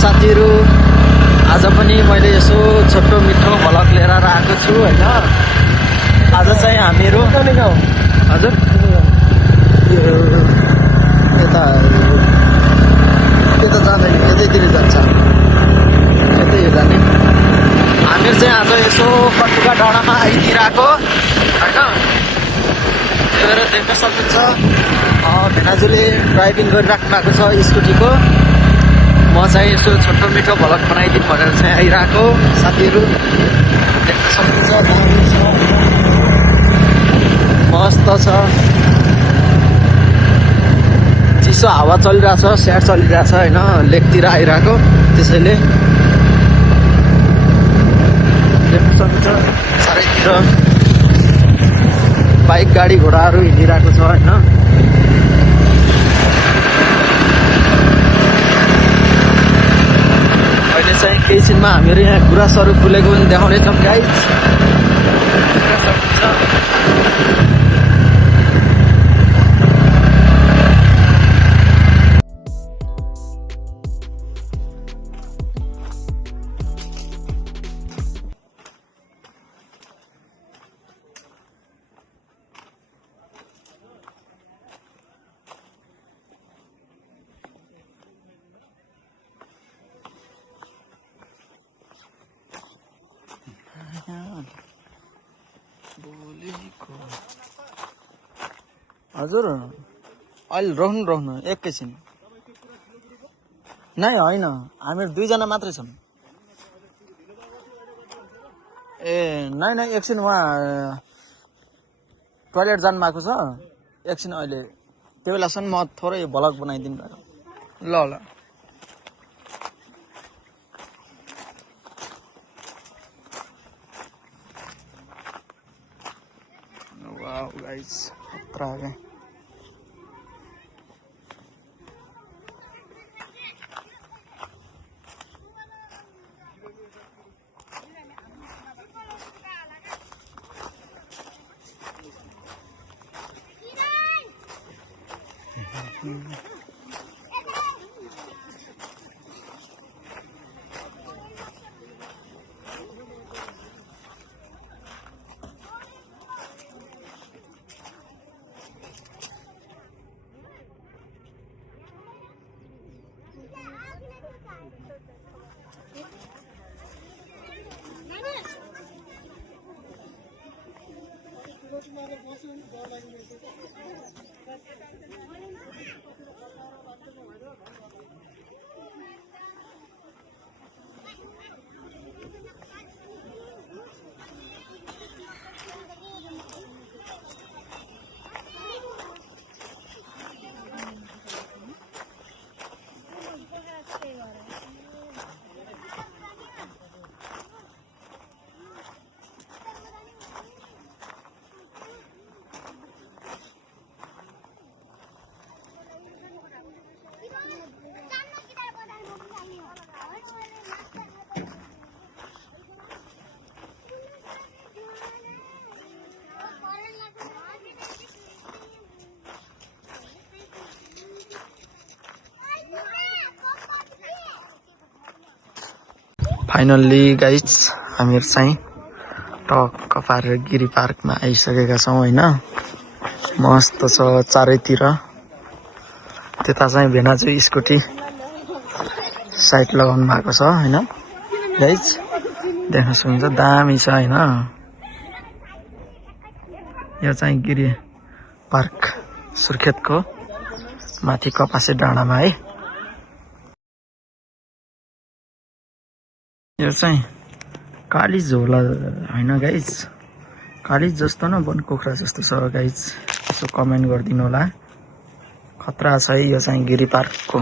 साथीहरु, आज पनि मैले यसो छोटो मिठो भ्लग लिएर आएको छु हैन। आज चाहिँ हामीहरु हजुर यता जाँदैन, यतैतिर जान्छ, यतै हो जाने। हामीहरु चाहिँ आज यसो कटुका डाँडामा आइदिरहेको हैन। हेरेर देख्न सक्नुहुन्छ भेनाजुले ड्राइभिङ गरिराख्नु भएको छ स्कुटीको। म चाहिँ यसो छोटो मिठो भ्लग बनाइदिनु भनेर चाहिँ आइरहेको साथीहरु, देख्न सक्नुहुन्छ। मस्त छ, चिसो हावा चलिरहेछ, स्याड चलिरहेछ हैन, लेकतिर आइरहेको। त्यसैले देख्न सक्नुहुन्छ चारैतिर बाइक गाडी घोडाहरू हिँडिरहेको छ हैन। अहिले चाहिँ केही छिनमा हामीहरू यहाँ गुराँसहरू फुलेको पनि देखाउने छौँ गाइज। हजुर अहिले रोक्नु एकैछिन। नै होइन, हामीहरू दुईजना मात्रै छौँ। ए नै एकछिन उहाँ टोइलेट जानु भएको छ, एकछिन अहिले त्यो बेलासम्म म थोरै भ्लग बनाइदिनु भएको। ल ल वाओ गाइस, खतरा है। फाइनल्ली गाइज हामीहरू चाहिँ टक्क पारेर गिरी पार्कमा आइसकेका छौँ हैन। मस्त छ चारैतिर। त्यता चाहिँ भेनाजु स्कुटी साइड लगाउनु भएको छ हैन गाइज, देख्न सक्नुहुन्छ दामी छ हैन। यो चाहिँ गिरी पार्क सुर्खेतको माथि कपासे डाँडामा है। यो चाहिँ कालिज होला हैन गाइज, कालिज जस्तो न बनकुखुरा जस्तो छ गाइज, यसो कमेन्ट गरिदिनु होला। खतरा छ है यो चाहिँ गिरी पार्कको।